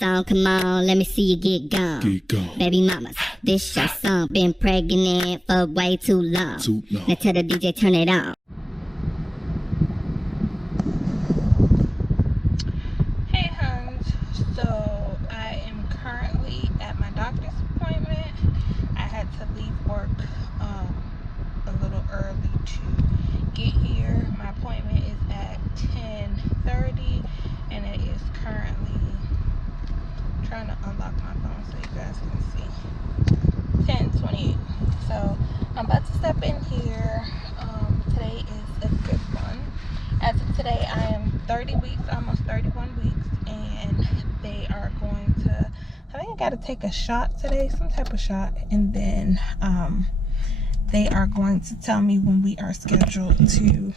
song, come on, let me see you get gone. Get gone. Baby mamas, this your song. Been pregnant for way too long. Now tell the DJ turn it on. Hey huns, so I am currently at my doctor's appointment. I had to leave work a little early to get here. My appointment is at 10:30 and it is currently, I'm trying to unlock my phone so you guys can see, 10:28. So I'm about to step in here. Today is a good one. As of today, I am 30 weeks, almost 31 weeks, and they are going to, I think I got to take a shot today, some type of shot, and then they are going to tell me when we are scheduled to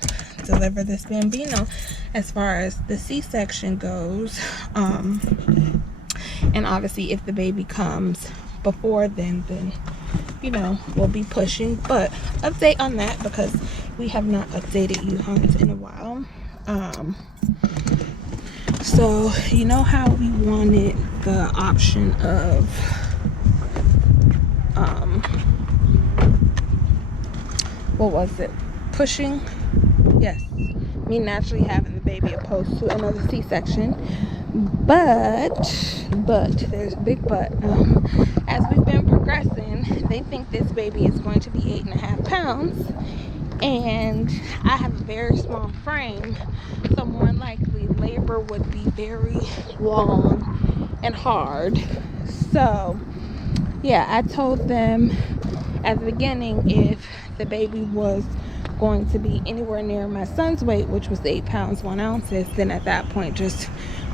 deliver this bambino as far as the C-section goes. And obviously if the baby comes before then you know, we'll be pushing, but update on that because we have not updated you huns in a while. So you know how we wanted the option of what was it, pushing? Yes, me naturally having the baby opposed to another C-section, but there's a big but. As we've been progressing, they think this baby is going to be 8.5 pounds, and I have a very small frame, so more than likely labor would be very long and hard. So yeah, I told them at the beginning if the baby was going to be anywhere near my son's weight, which was 8 pounds 1 ounce, then at that point just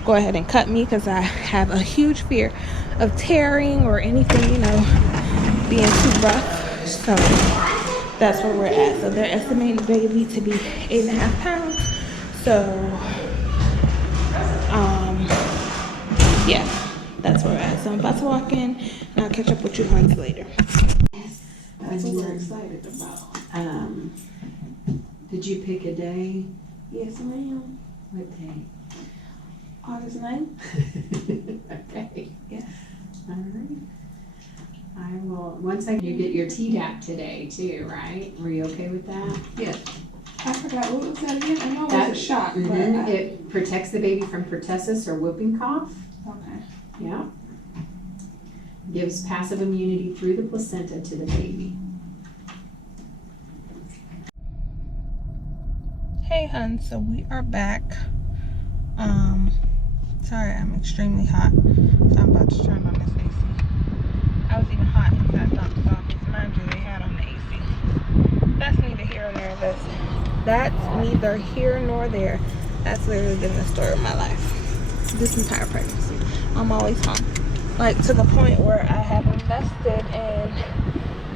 go ahead and cut me, because I have a huge fear of tearing or anything, you know, being too rough. So that's where we're at. So they're estimating the baby to be 8.5 pounds. So yeah, that's where we're at. So I'm about to walk in and I'll catch up with you huns later. That's what we're excited about. Did you pick a day? Yes, ma'am. What day? August 9th. Okay. Yes. All right. I will, once you get your Tdap today too, right? Were you okay with that? Yes. I forgot, what was that again? I know it was a shot, but it protects the baby from pertussis or whooping cough. okay. Yeah. Gives passive immunity through the placenta to the baby. Hey hun, so we are back. Sorry, I'm extremely hot, so I'm about to turn on this AC. I was even hot inside doctor's office. Mind you, they had on the AC. That's neither here nor there. That's neither here nor there. That's literally been the story of my life this entire pregnancy. I'm always hot, like to the point where I have invested in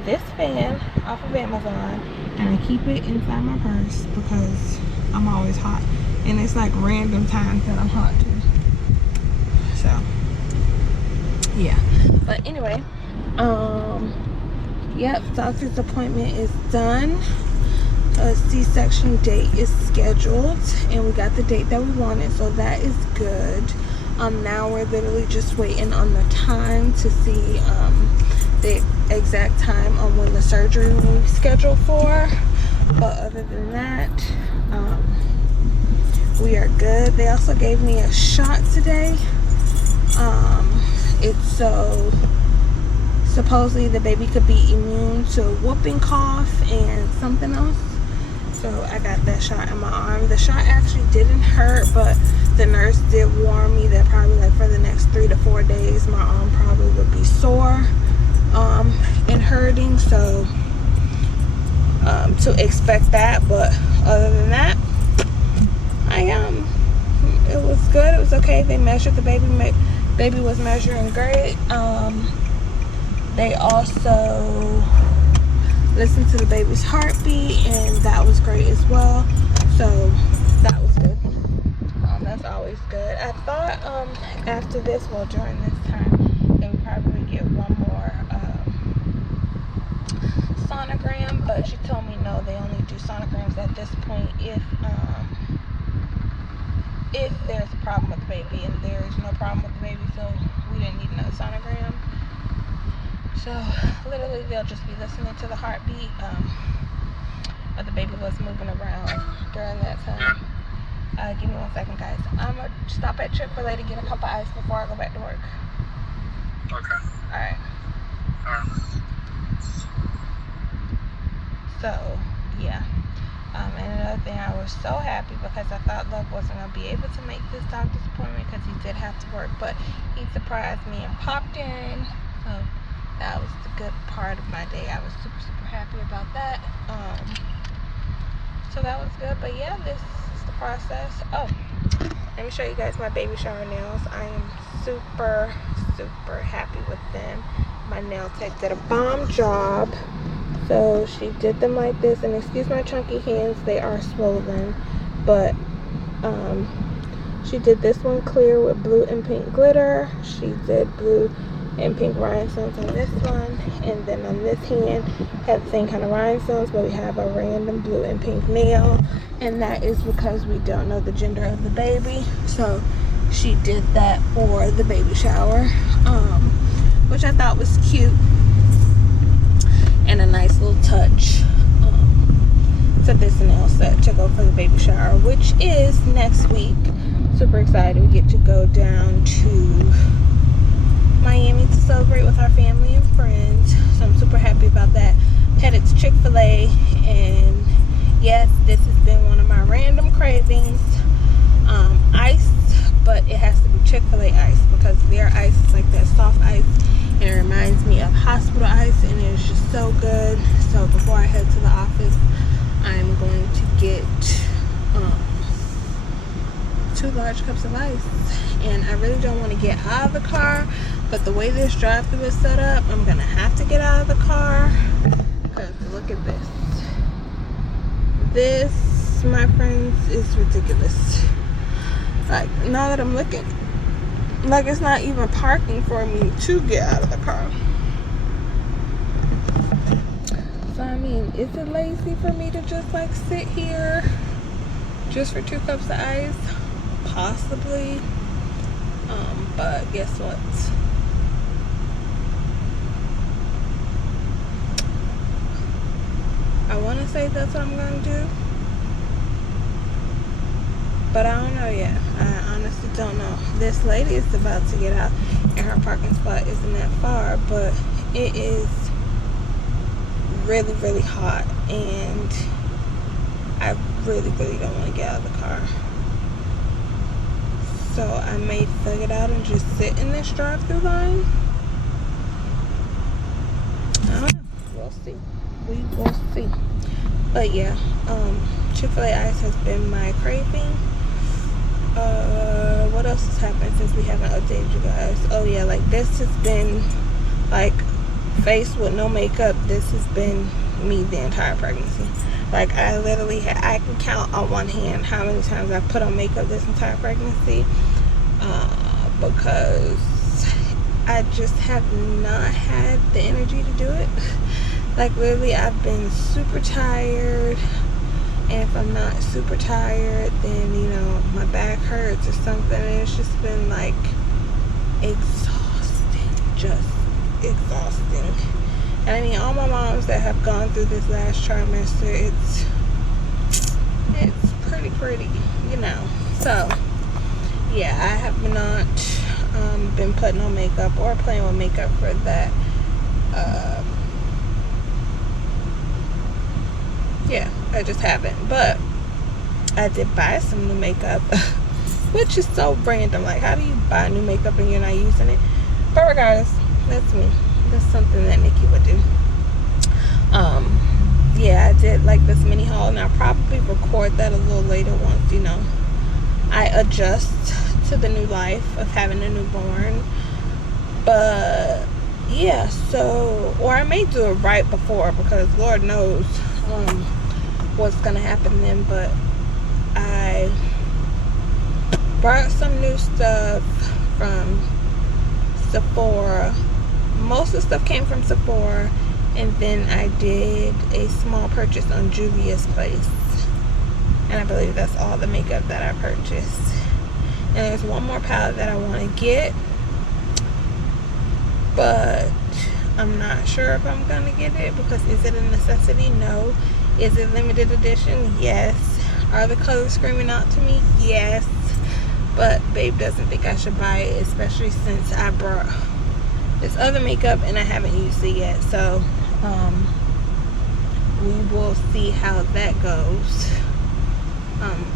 this fan off of Amazon, and I keep it inside my purse because I'm always hot, and it's like random times that I'm hot too. So yeah, but anyway, yep, doctor's appointment is done. A C-section date is scheduled, and we got the date that we wanted, so that is good. Now we're literally just waiting on the time to see the exact time on when the surgery will be scheduled for. But other than that, we are good. They also gave me a shot today. It's so supposedly the baby could be immune to whooping cough and something else. So I got that shot in my arm. The shot actually didn't hurt, but the nurse did warn me that probably like for the next 3 to 4 days my arm probably would be sore and hurting. So to expect that, but other than that, it was good. It was okay. They measured the baby. Baby was measuring great. They also listened to the baby's heartbeat, and that was great as well. So that was good. That's always good. I thought after this, well, during this time, they would probably get one more sonogram, but she told me no, they only do sonograms at this point if there's a problem with the baby, and there's no problem with the baby, so So literally they'll just be listening to the heartbeat. But the baby was moving around during that time. Give me 1 second, guys. I'm gonna stop at Chick-fil-A to get a cup of ice before I go back to work. Okay. Alright. So, yeah. And another thing, I was so happy because I thought Love wasn't going to be able to make this doctor's appointment because he did have to work, but he surprised me and popped in. So that was the good part of my day. I was super happy about that. So that was good. But yeah, this is the process. Oh, let me show you guys my baby shower nails. I am super happy with them. My nail tech did a bomb job. So she did them like this, and excuse my chunky hands, they are swollen, but she did this one clear with blue and pink glitter. She did blue and pink rhinestones on this one, and then on this hand had the same kind of rhinestones, but we have a random blue and pink nail, and that is because we don't know the gender of the baby. So she did that for the baby shower, which I thought was cute and a nice little touch to this nail set to go for the baby shower, which is next week. Super excited. We get to go down to Miami to celebrate with our family and friends, so I'm super happy about that. Headed to Chick-fil-A, and yes, this has been one of my random cravings. Ice, but it has to be Chick-fil-A ice because their ice is like that soft ice, and it reminds me of hospital ice, and it's just so good. So before I head to the office, I'm going to get 2 large cups of ice. And I really don't want to get out of the car, but the way this drive-thru is set up, I'm gonna have to get out of the car because look at this. This, my friends, is ridiculous. Like, now that I'm looking, like, it's not even parking for me to get out of the car. So I mean, is it lazy for me to just like sit here just for 2 cups of ice? Possibly. But guess what? I want to say that's what I'm gonna do, but I don't know yet. I honestly don't know. This lady is about to get out, and her parking spot isn't that far, but it is really hot, and I really don't want to get out of the car. So I may thug it out and just sit in this drive-thru line. I don't know. We'll see. We will see. But yeah, Chick-fil-A ice has been my craving. What else has happened since we haven't updated you guys? Oh yeah, like this has been like face with no makeup. This has been me the entire pregnancy. Like I literally I can count on one hand how many times I've put on makeup this entire pregnancy, because I just have not had the energy to do it. Like literally I've been super tired, and if I'm not super tired, then you know my back hurts or something, and it's just been like exhausting, just exhausting. And I mean, all my moms that have gone through this last trimester, it's pretty, you know. So yeah, I have not been putting on makeup or playing with makeup for that. Yeah, I just haven't. But I did buy some new makeup, which is so random. Like, how do you buy new makeup and you're not using it? But regardless, that's me. That's something that Nikki would do. Yeah, I did like this mini haul, and I'll probably record that a little later once, you know, I adjust to the new life of having a newborn. But yeah, so, or I may do it right before, because Lord knows what's gonna happen then. But I brought some new stuff from Sephora. Most of the stuff came from Sephora, and then I did a small purchase on Juvia's Place, and I believe that's all the makeup that I purchased. And there's one more palette that I want to get, but I'm not sure if I'm gonna get it, because is it a necessity? No. Is it limited edition? Yes. Are the colors screaming out to me? Yes. But babe doesn't think I should buy it, especially since I brought this other makeup and I haven't used it yet. So we will see how that goes,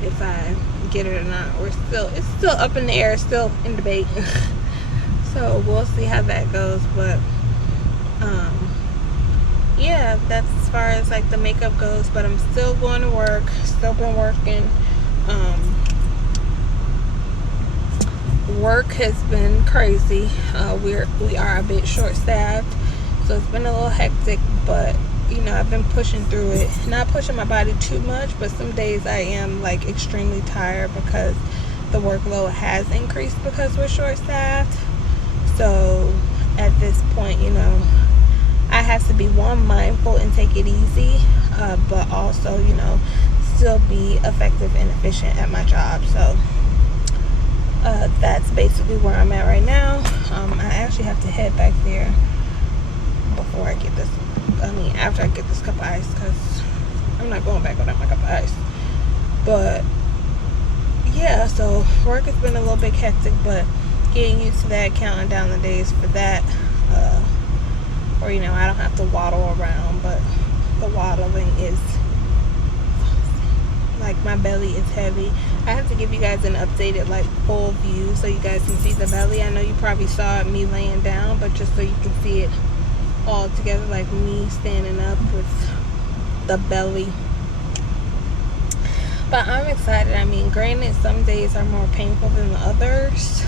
if I get it or not. It's still up in the air, still in debate. So we'll see how that goes. But yeah, that's as far as like the makeup goes. But I'm still going to work, still been working. Work has been crazy. We are a bit short-staffed, so it's been a little hectic, but you know, I've been pushing through it. Not pushing my body too much, but some days I am like extremely tired because the workload has increased because we're short-staffed. So at this point, you know, I have to be, one, mindful and take it easy, but also, you know, still be effective and efficient at my job. So that's basically where I'm at right now. I actually have to head back there before I get this, after I get this cup of ice, because I'm not going back without my cup of ice. But yeah, so work has been a little bit hectic, but getting used to that, counting down the days for that, or you know, I don't have to waddle around, but the waddling is like, my belly is heavy. I have to give you guys an updated like full view so you guys can see the belly. I know you probably saw me laying down, but just so you can see it all together, like me standing up with the belly. But I'm excited. I mean, granted, some days are more painful than the others,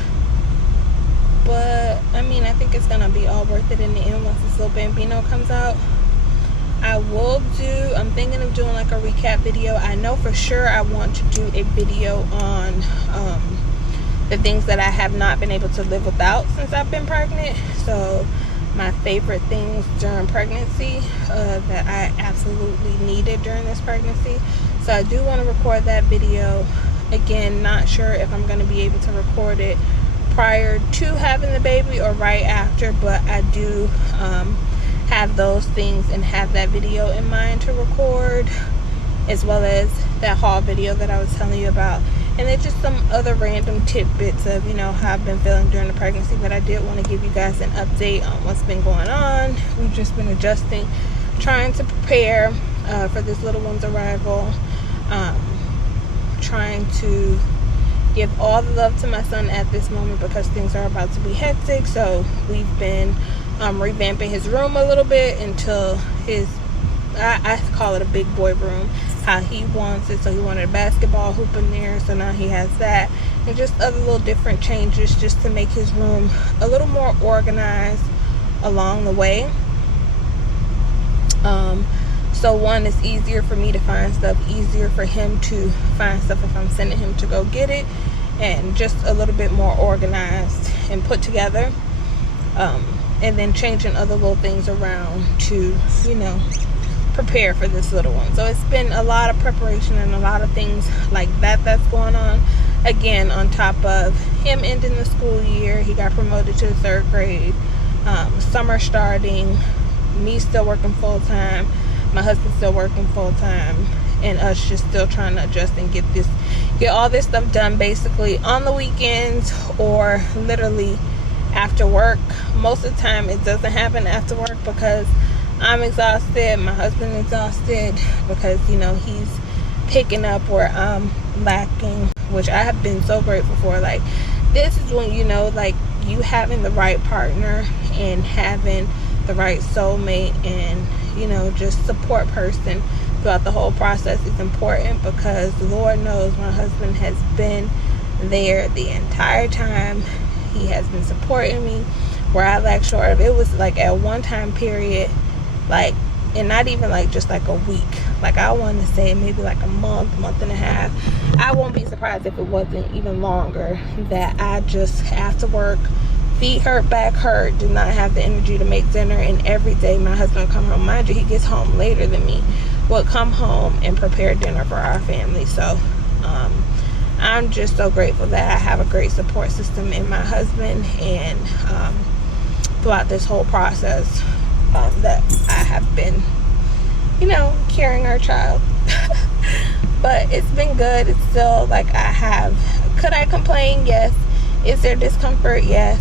but I mean, I think it's gonna be all worth it in the end once this little bambino comes out. I'm thinking of doing like a recap video. I know for sure I want to do a video on the things that I have not been able to live without since I've been pregnant. So my favorite things during pregnancy that I absolutely needed during this pregnancy. So I do want to record that video. Again, not sure if I'm going to be able to record it prior to having the baby or right after, but I do have those things and have that video in mind to record, as well as that haul video that I was telling you about, and then just some other random tidbits of, you know, how I've been feeling during the pregnancy. But I did want to give you guys an update on what's been going on. We've just been adjusting, trying to prepare for this little one's arrival, trying to give all the love to my son at this moment because things are about to be hectic. So we've been revamping his room a little bit until his, I call it a big boy room, how he wants it. So he wanted a basketball hoop in there, so now he has that, and just other little different changes just to make his room a little more organized along the way. So one, it's easier for me to find stuff, easier for him to find stuff if I'm sending him to go get it, and just a little bit more organized and put together. And then changing other little things around to, you know, prepare for this little one. So it's been a lot of preparation and a lot of things like that that's going on. Again, on top of him ending the school year, he got promoted to the 3rd grade, summer starting, me still working full-time, my husband still working full-time, and us just still trying to adjust and get all this stuff done basically on the weekends or literally after work. Most of the time it doesn't happen after work because I'm exhausted, my husband exhausted, because, you know, he's picking up where I'm lacking, which I have been so grateful for. Like, this is when, you know, like, you having the right partner and having the right soulmate and, you know, just support person throughout the whole process is important, because Lord knows my husband has been there the entire time. He has been supporting me where I lack short of. It was like at one time period, like, and not even like just like a week, like I want to say maybe like a month and a half. I won't be surprised if it wasn't even longer, that I just after work, feet hurt, back hurt, did not have the energy to make dinner. And every day my husband would come home, mind you, he gets home later than me, would come home and prepare dinner for our family. So I'm just so grateful that I have a great support system in my husband, and throughout this whole process. that I have been, you know, carrying our child. But it's been good. It's still like could I complain? Yes. Is there discomfort? Yes.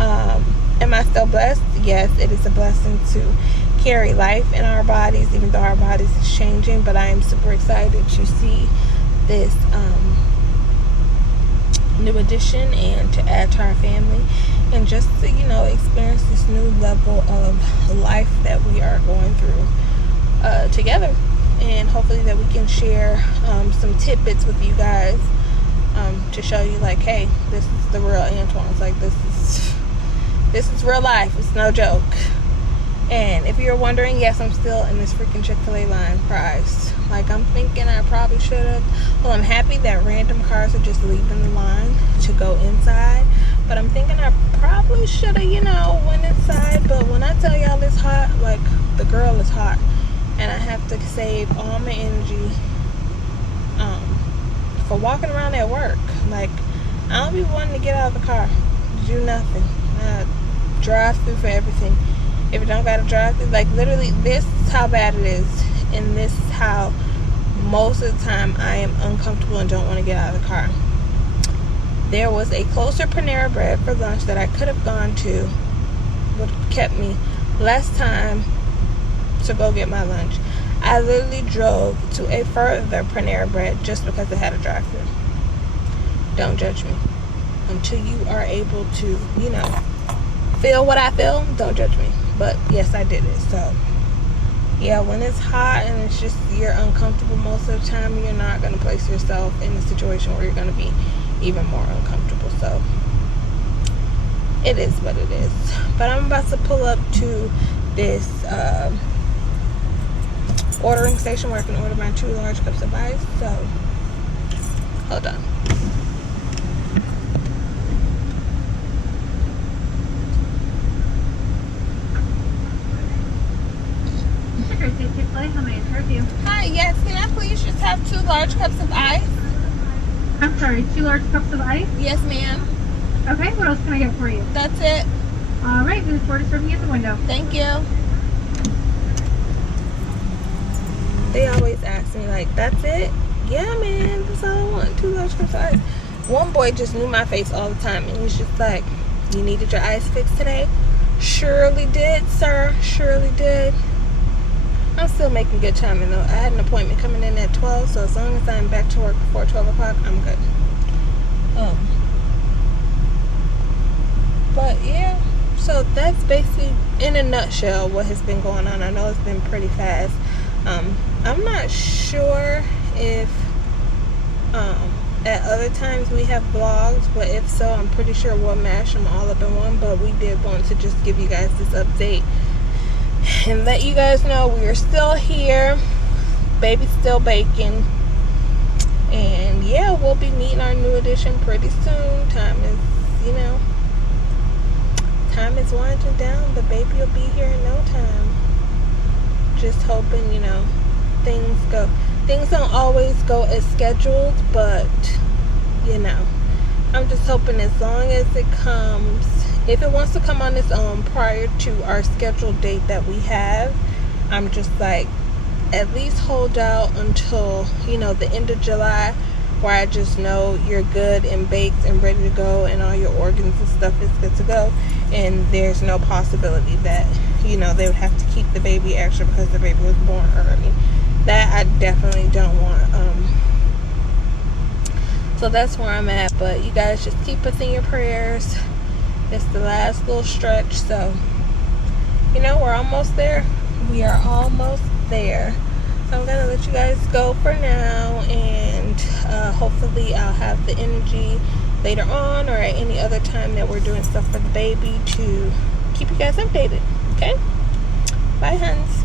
Am I still blessed? Yes. It is a blessing to carry life in our bodies, even though our bodies is changing. But I am super excited to see this new addition and to add to our family, and just to, you know, experience this new level of life that we are going through together. And hopefully that we can share some tidbits with you guys to show you, like, hey, this is the real Antoine. It's like, this is real life. It's no joke. And if you're wondering, yes, I'm still in this freaking Chick-fil-A line, priced. Like, I'm thinking I probably should have. Well, I'm happy that random cars are just leaving the line to go inside. But I'm thinking I probably should have, you know, went inside. But when I tell y'all it's hot, like, the girl is hot. And I have to save all my energy for walking around at work. Like, I don't be wanting to get out of the car, do nothing. Drive through for everything. If you don't got to drive through, like, literally, this is how bad it is. And this is how most of the time I am uncomfortable and don't want to get out of the car. There was a closer Panera Bread for lunch that I could have gone to. Would have kept me less time to go get my lunch. I literally drove to a further Panera Bread just because it had a drive-thru. Don't judge me. Until you are able to, you know, feel what I feel, don't judge me. But yes, I did it. So yeah, when it's hot and it's just, you're uncomfortable most of the time, you're not going to place yourself in a situation where you're going to be even more uncomfortable. So it is what it is. But I'm about to pull up to this ordering station where I can order my 2 large cups of ice. So hold on. How may I serve you? Hi, yes, can I please just have 2 large cups of ice? I'm sorry, 2 large cups of ice? Yes, ma'am. Okay, what else can I get for you? That's it. All right, we look forward to serving you at the window. Thank you. They always ask me, like, that's it? Yeah, man, that's all I want. 2 large cups of ice. One boy just knew my face all the time, and he's just like, you needed your ice fixed today? Surely did, sir. Surely did. I'm still making good timing, though. I had an appointment coming in at 12, so as long as I'm back to work before 12 o'clock, I'm good. But, yeah. So, that's basically, in a nutshell, what has been going on. I know it's been pretty fast. I'm not sure if at other times we have vlogs, but if so, I'm pretty sure we'll mash them all up in one. But we did want to just give you guys this update and let you guys know we are still here. Baby's still baking. And yeah, we'll be meeting our new addition pretty soon. Time is, you know, time is winding down. The baby will be here in no time. Just hoping, you know, things don't always go as scheduled, but you know, I'm just hoping as long as it comes, if it wants to come on its own prior to our scheduled date that we have, I'm just like, at least hold out until, you know, the end of July, where I just know you're good and baked and ready to go, and all your organs and stuff is good to go, and there's no possibility that, you know, they would have to keep the baby extra because the baby was born early. That I definitely don't want. So that's where I'm at. But you guys just keep us in your prayers. It's the last little stretch, so you know, we're almost there. We are almost there. So I'm gonna let you guys go for now, and hopefully I'll have the energy later on or at any other time that we're doing stuff for the baby to keep you guys updated. Okay, bye, huns.